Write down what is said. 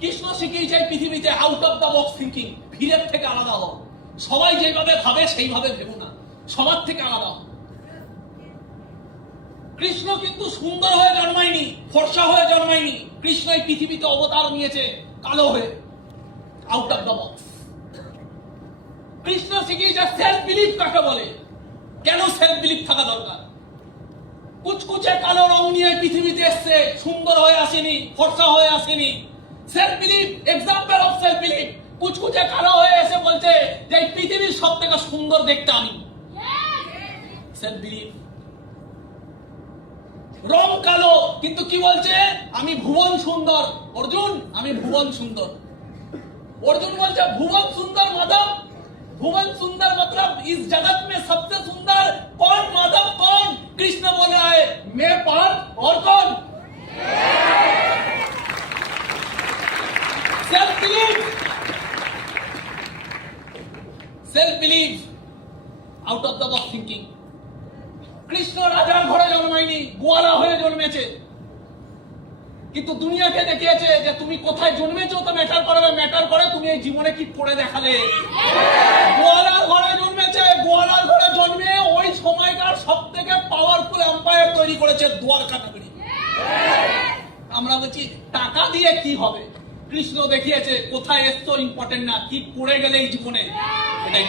কৃষ্ণ শিখিয়েছে পৃথিবীতে out of the box thinking, ভিড়ের থেকে আলাদা হও। সবাই যেভাবে ভাবে সেইভাবে ভেবো না, সবার থেকে আলাদা হও। কৃষ্ণ কিন্তু সুন্দর হয়ে জন্মায়নি, ফর্সা হয়ে জন্মায়নি। কৃষ্ণ এই পৃথিবীতে অবতার নিয়েছে কালো হয়ে, out of the box. Krishna শিখিয়েছে সেলফ বিলিফ কাকে বলে, কেন সেলফ বিলিফ থাকা দরকার। কুচকুচে কালো রং নিয়ে পৃথিবীতে এসছে, সুন্দর হয়ে আসেনি, ফর্সা হয়ে আসেনি। Self belief, example of self belief. কুচকুচে কালো হয়ে এসে বলছে যে এই পৃথিবীর সব থেকে সুন্দর দেখতে আমি। Self belief. রং কালো কিন্তু কি বলছে, আমি ভুবন সুন্দর। অর্জুন, আমি ভুবন সুন্দর। অর্জুন বলছে भुवन सुंदर माधव, भुवन सुंदर मतलब इस जगत में सबसे सुंदर कौन माधव कौन? कृष्ण बोल रहा है मैं पार्थ और कौन? Self belief, self belief, out of the box thinking. Krishna রাজার ঘরে জন্মায়নি, গোয়ালা হয়ে জন্মেছে। কিন্তু দুনিয়াকে দেখিয়েছে যে তুমি কোথায় জন্মেছো তো ম্যাটার করবে, ম্যাটার করে তুমি এই জীবনে কি করে দেখালে। গোয়ালার ঘরে জন্মেছে, গোয়ালার ঘরে জন্মে ওই সময়কার সবথেকে পাওয়ারফুল এম্পায়ার তৈরি করেছে দ্বারকা নগরী। আমরা বলছি টাকা দিয়ে কি হবে, কৃষ্ণ দেখিয়েছে কোথায় এসছো ইম্পর্টেন্ট না, কি করে গেলে এই জীবনে এটাই।